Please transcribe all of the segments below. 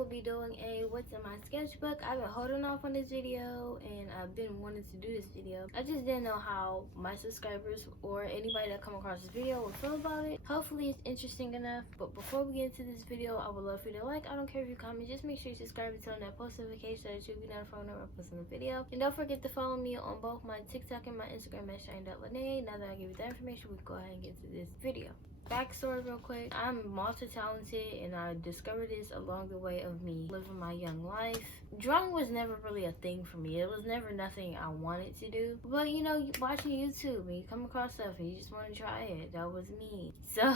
will be doing a what's in my sketchbook. I've been holding off on this video and I've been wanting to do this video. I just didn't know how my subscribers or anybody that come across this video will feel about it. Hopefully it's interesting enough. But before we get into this video, I would love for you to like. I don't care if you comment. Just make sure you subscribe and turn on that post notification so that you'll be notified whenever I post a video. And don't forget to follow me on both my TikTok and my Instagram at shine.lene. Now that I give you that information, we can go ahead and get to this video. Backstory real quick. I'm multi-talented and I discovered this along the way of me living my young life. Drawing was never really a thing for me. It was never nothing I wanted to do. But you know, watching YouTube and you come across stuff and you just want to try it. That was me. So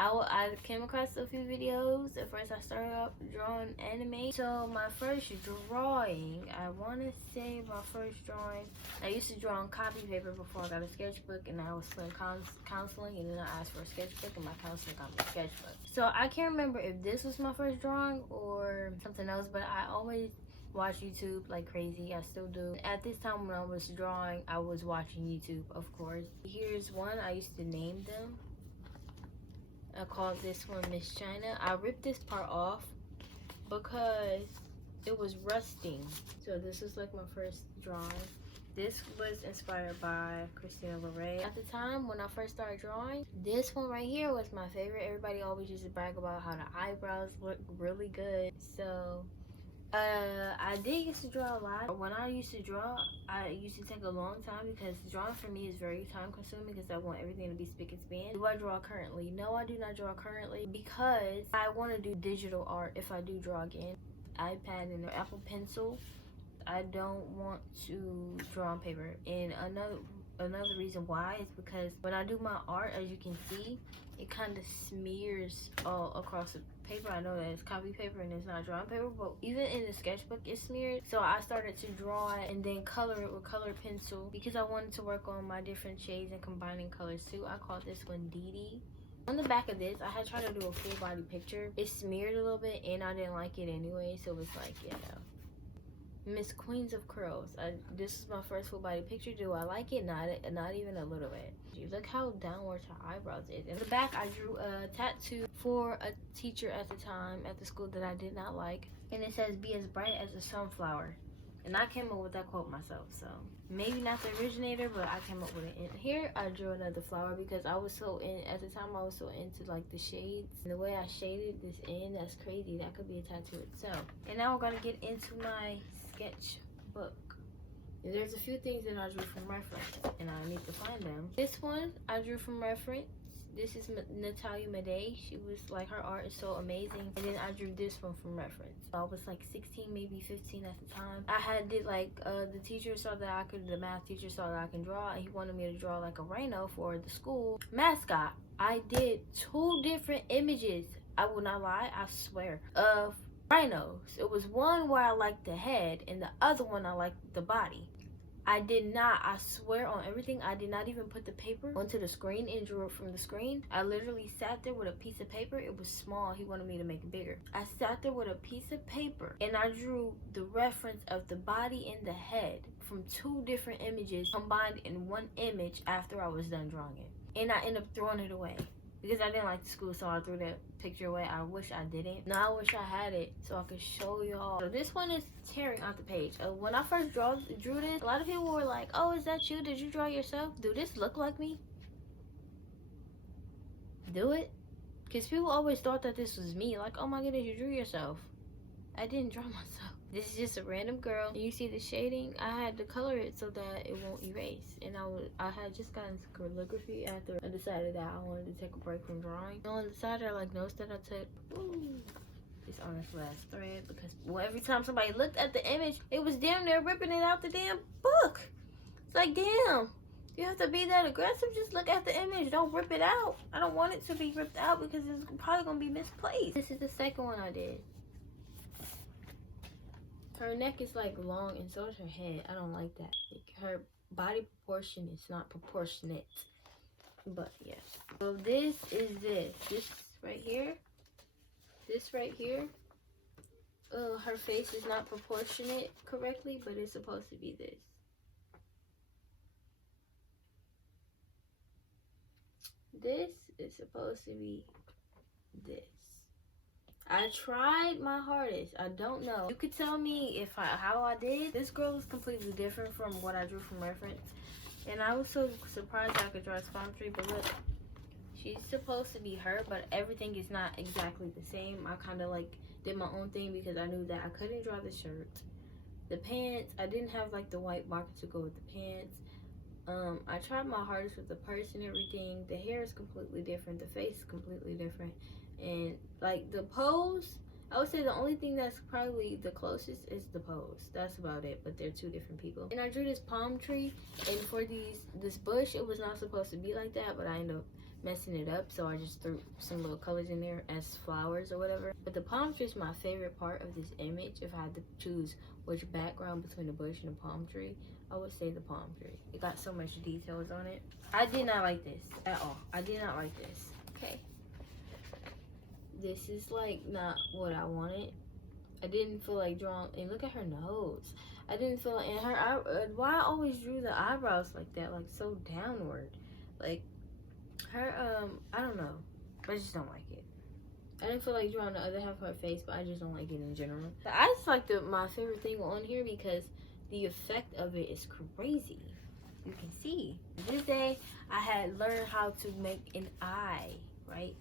I came across a few videos. At first I started off drawing anime. So my first drawing, I want to say my first drawing, I used to draw on copy paper before I got a sketchbook, and I was studying counseling, and then I asked for a sketchbook and my counselor got me a sketchbook. So I can't remember if this was my first drawing or something else, but I always watch YouTube like crazy. I still do. At this time when I was drawing, I was watching YouTube, of course. Here's one. I used to name them. I called this one Miss China. I ripped this part off because it was rusting. So this is like my first drawing. This was inspired by Christina Lorraine. At the time when I first started drawing, this one right here was my favorite. Everybody always used to brag about how the eyebrows look really good. So I did used to draw a lot. When I used to draw, I used to take a long time because drawing for me is very time consuming because I want everything to be spick and span. Do I draw currently? No, I do not draw currently because I want to do digital art if I do draw again. iPad and Apple Pencil. I don't want to draw on paper. And another reason why is because when I do my art, as you can see, it kind of smears all across the paper. I know that it's copy paper and it's not drawing paper, but even in the sketchbook it's smeared. So I started to draw it and then color it with color pencil because I wanted to work on my different shades and combining colors too. I called this one Dee Dee. On the back of this, I had tried to do a full body picture. It smeared a little bit and I didn't like it anyway, so it's like, you know. Miss Queens of Curls. This is my first full body picture. Do I like it? Not even a little bit. Look how downward her eyebrows is. In the back, I drew a tattoo for a teacher at the time at the school that I did not like. And it says, "Be as bright as a sunflower." And I came up with that quote myself. So maybe not the originator, but I came up with it. And here I drew another flower because I was so at the time I was so into like the shades. And the way I shaded this in, that's crazy. That could be a tattoo itself. And now we're gonna get into my sketchbook. There's a few things that I drew from reference and I need to find them. This one I drew from reference. This is Natalia Madej. She was like, her art is so amazing. And then I drew this one from reference. I was like 16, maybe 15 at the time. I did like, the teacher saw that the math teacher saw that I can draw, and he wanted me to draw like a rhino for the school mascot. I did 2 different images. I will not lie, I swear, of rhinos. It was one where I liked the head and the other one I liked the body. I swear on everything, I did not even put the paper onto the screen and drew it from the screen. I literally sat there with a piece of paper. It was small. He wanted me to make it bigger. I sat there with a piece of paper and I drew the reference of the body and the head from 2 different images combined in one image after I was done drawing it. And I ended up throwing it away because I didn't like the school, so I threw that picture away. I wish I didn't. Now I wish I had it so I could show y'all. So this one is tearing out the page. When I first drew this, a lot of people were like, "Oh, is that you? Did you draw yourself? Do this look like me? Do it?" Because people always thought that this was me. Like, "Oh my goodness, you drew yourself." I didn't draw myself. This is just a random girl. You see the shading? I had to color it so that it won't erase. And I had just gotten into calligraphy after I decided that I wanted to take a break from drawing. And on the side are like notes that I took. Ooh, it's on this last thread because every time somebody looked at the image, it was damn near ripping it out the damn book. It's like, damn, you have to be that aggressive. Just look at the image. Don't rip it out. I don't want it to be ripped out because it's probably going to be misplaced. This is the second one I did. Her neck is like long and so is her head. I don't like that. Her body proportion is not proportionate. But yes. So this is this. This right here. This right here. Her face is not proportionate correctly, but it's supposed to be this. This is supposed to be this. I tried my hardest. I don't know. You could tell me how I did. This girl is completely different from what I drew from reference. And I was so surprised I could draw this palm tree. But look, she's supposed to be her, but everything is not exactly the same. I kind of like did my own thing because I knew that I couldn't draw the shirt. The pants, I didn't have like the white marker to go with the pants. I tried my hardest with the purse and everything. The hair is completely different. The face is completely different. And like the pose, I would say the only thing that's probably the closest is the pose. That's about it, but they're two different people. And I drew this palm tree, and for this bush, it was not supposed to be like that, but I ended up messing it up, so I just threw some little colors in there as flowers or whatever. But the palm tree is my favorite part of this image. If I had to choose which background between the bush and the palm tree, I would say the palm tree. It got so much details on it. I did not like this at all. I did not like this. Okay. This is like not what I wanted. I didn't feel like drawing, and look at her nose. I didn't feel like, and her why I always drew the eyebrows like that, like so downward. Like her, I don't know. I just don't like it. I didn't feel like drawing the other half of her face, but I just don't like it in general. But I just like my favorite thing on here because the effect of it is crazy. You can see. This day, I had learned how to make an eye, right?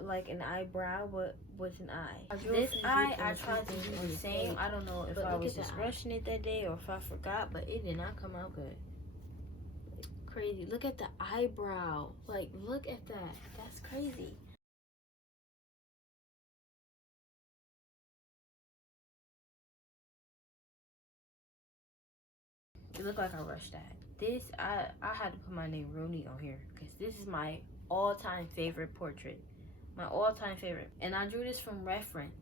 Like an eyebrow, but with an eye. This eye, I tried to do the same. I don't know if I was just rushing it that day or if I forgot, but it did not come out good. Crazy. Look at the eyebrow. Like, look at that. That's crazy. It looked like I rushed that. This, I had to put my name Rooney on here because this is my all-time favorite portrait. My all-time favorite. And I drew this from reference.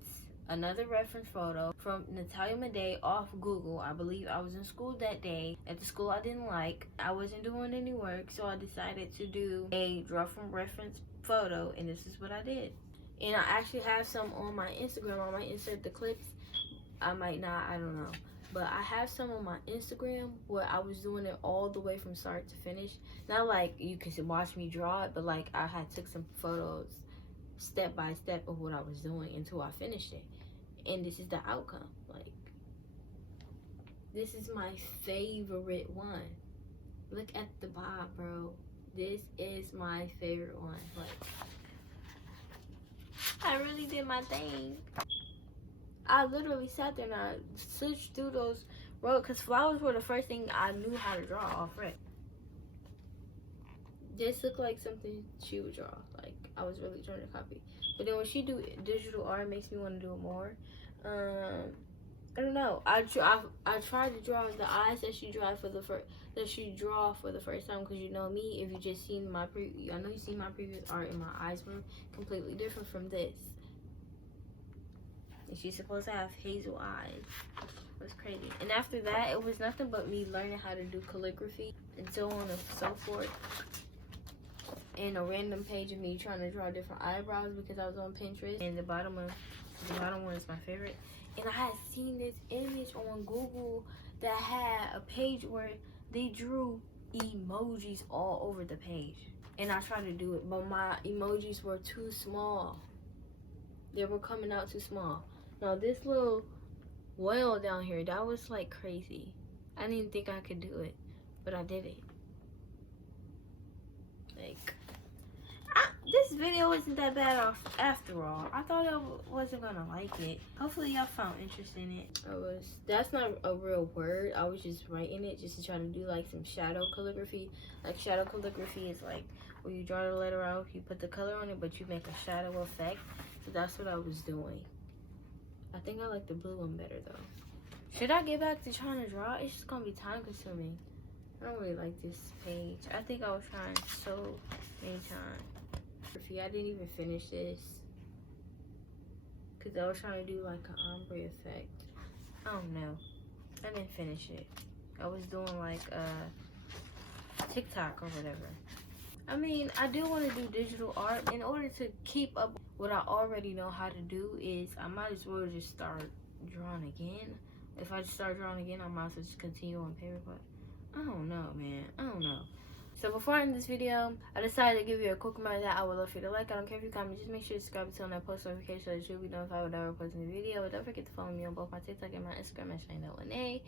Another reference photo from Natalia Madej off Google. I believe I was in school that day at the school I didn't like. I wasn't doing any work, so I decided to do a draw from reference photo, and this is what I did. And I actually have some on my Instagram. I might insert the clips. I might not, I don't know. But I have some on my Instagram where I was doing it all the way from start to finish. Not like you can watch me draw it, but like I had took some photos step by step of what I was doing until I finished it. And this is the outcome. Like, this is my favorite one. Look at the bob, bro. This is my favorite one. Like, I really did my thing. I literally sat there and I searched through those rows because flowers were the first thing I knew how to draw off rip. This looked like something she would draw. Like, I was really trying to copy. But then when she do digital art, it makes me want to do it more. I don't know. I tried to draw the eyes that she draw for the first time because you know me. If you just seen my I know you seen my previous art, and my eyes were completely different from this. And she's supposed to have hazel eyes. It was crazy. And after that, it was nothing but me learning how to do calligraphy and so on and so forth. And a random page of me trying to draw different eyebrows because I was on Pinterest. And the bottom one is my favorite. And I had seen this image on Google that had a page where they drew emojis all over the page. And I tried to do it, but my emojis were too small. They were coming out too small. Now this little whale down here, that was like crazy. I didn't think I could do it, but I did it. Like, this video wasn't that bad after all. I thought I wasn't gonna like it. Hopefully y'all found interest in it. That's not a real word. I was just writing it just to try to do like some shadow calligraphy. Like, shadow calligraphy is like where you draw the letter out, you put the color on it, but you make a shadow effect. So that's what I was doing. I think I like the blue one better though. Should I get back to trying to draw? It's just gonna be time consuming. I don't really like this page. I think I was trying so many times. I didn't even finish this because I was trying to do like an ombre effect. I don't know. I didn't finish it. I was doing like TikTok or whatever. I mean, I do want to do digital art. In order to keep up what I already know how to do is I might as well just start drawing again. If I just start drawing again, I might as well just continue on paper, but I don't know, man. I don't know. So before I end this video, I decided to give you a quick reminder that I would love for you to like. I don't care if you comment, just make sure to subscribe and turn on that post notification so that you'll be notified whenever I post a new video. But don't forget to follow me on both my TikTok and my Instagram at Shayna1A.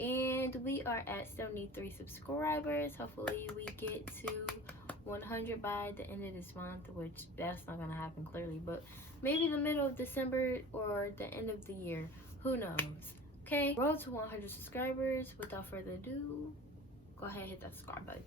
And we are at 73 subscribers. Hopefully we get to 100 by the end of this month, which that's not gonna happen clearly, but maybe the middle of December or the end of the year, who knows. Okay, road to 100 subscribers. Without further ado, go ahead and hit that subscribe button.